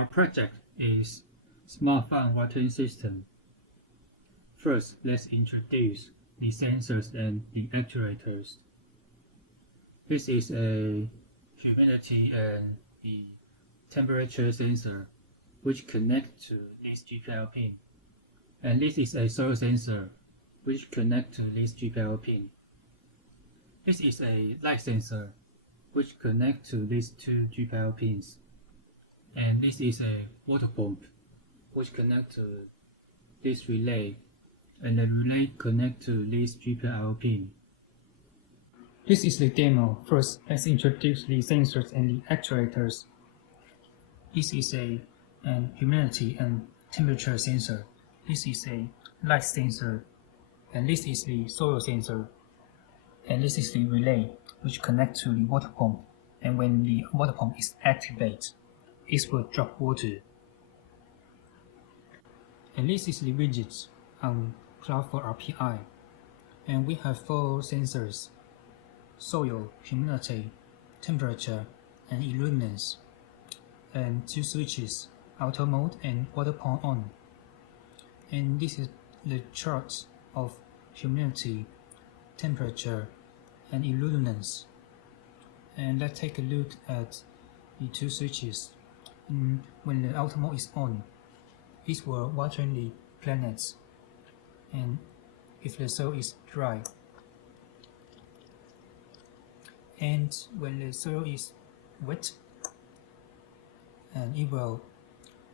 Our project is Smart Farm Watering System. First, let's introduce the sensors and the actuators. This is a humidity and the temperature sensor which connect to this GPIO pin. And this is a soil sensor which connect to this GPIO pin. This is a light sensor which connect to these two GPIO pins. And this is a water pump which connect to this relay, and the relay connect to this GPIO pin. This is the demo. First, let's introduce the sensors and the actuators. This is a humidity and temperature sensor. This is a light sensor, and this is the soil sensor. And this is the relay which connects to the water pump. And when the water pump is activated, it will drop water. And this is the widgets on Cloud4RPI. And we have 4 sensors: soil, humidity, temperature, and illuminance. And 2 switches, auto mode and water pump on. And this is the chart of humidity, temperature, and illuminance. And let's take a look at the 2 switches. When the auto mode is on, it will watering the plants. And if the soil is dry, and when the soil is wet, and it will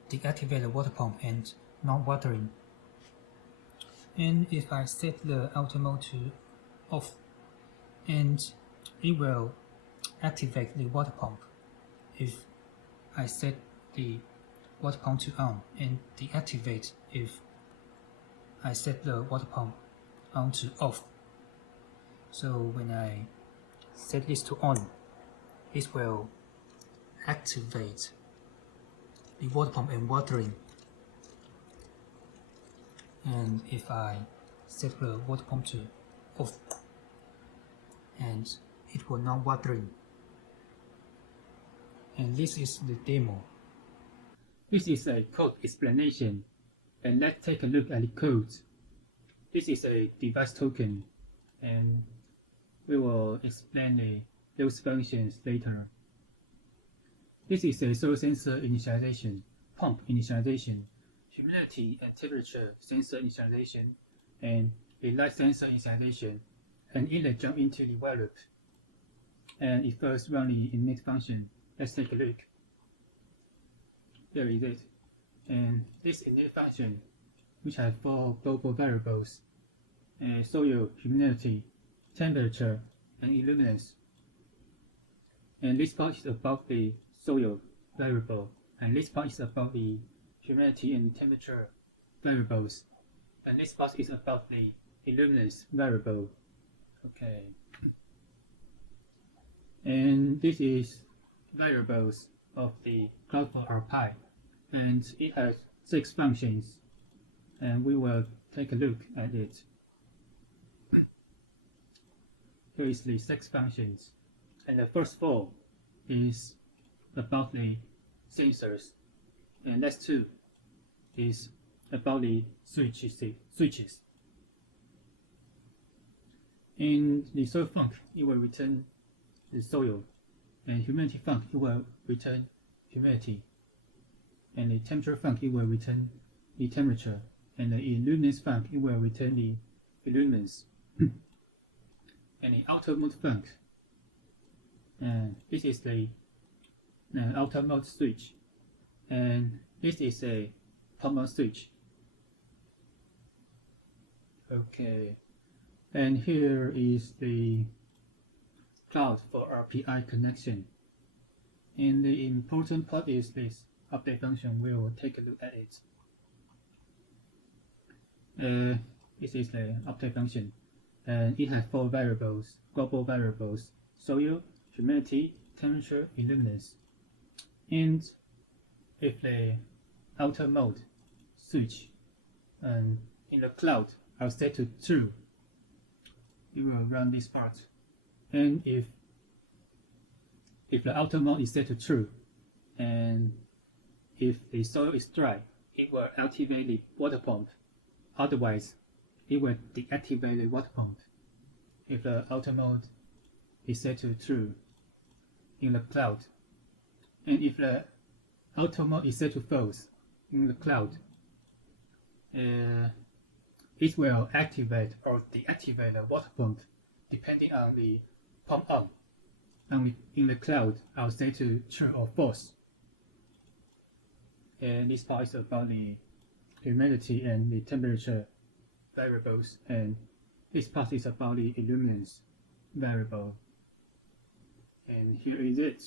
deactivate the water pump and not watering. And if I set the auto mode to off, and it will activate the water pump. If I set the water pump to on, and deactivate if I set the water pump on to off. So when I set this to on, it will activate the water pump and watering. And if I set the water pump to off, and it will not watering. And this is the demo. This is a code explanation, and let's take a look at the code. This is a device token, and we will explain those functions later. This is a soil sensor initialization, pump initialization, humidity and temperature sensor initialization, and a light sensor initialization, and it jump into the while loop. And it first run the init function. Let's take a look. There is it. And this init function, which has 4 global variables: soil, humidity, temperature, and illuminance. And this part is about the soil variable, and this part is about the humidity and temperature variables, and this part is about the illuminance variable. Okay. And this is variables of the Cloud4RPI, and it has 6 functions, and we will take a look at it. Here is the 6 functions, and the first 4 is about the sensors, and next 2 is about the switches. In the soil func, it will return the soil, and humidity func, it will return humidity, and the temperature func, it will return the temperature, and the illuminance func, it will return the illuminance. And the auto mode func, and this is the auto mode switch, and this is a pump mode switch. Okay, and here is the Cloud4RPI connection. And the important part is this update function. We will take a look at it. This is the update function, and it has 4 variables, global variables: soil, humidity, temperature, illuminance. And if the auto mode switch in the cloud are set to true, it will run this part. And if the auto mode is set to true, and If the soil is dry, it will activate the water pump. Otherwise, it will deactivate the water pump. If the auto mode is set to true in the cloud, and if the auto mode is set to false in the cloud, it will activate or deactivate the water pump depending on the pump arm. In the cloud, I'll set to true or false. And this part is about the humidity and the temperature variables, and this part is about the illuminance variable. And here is it.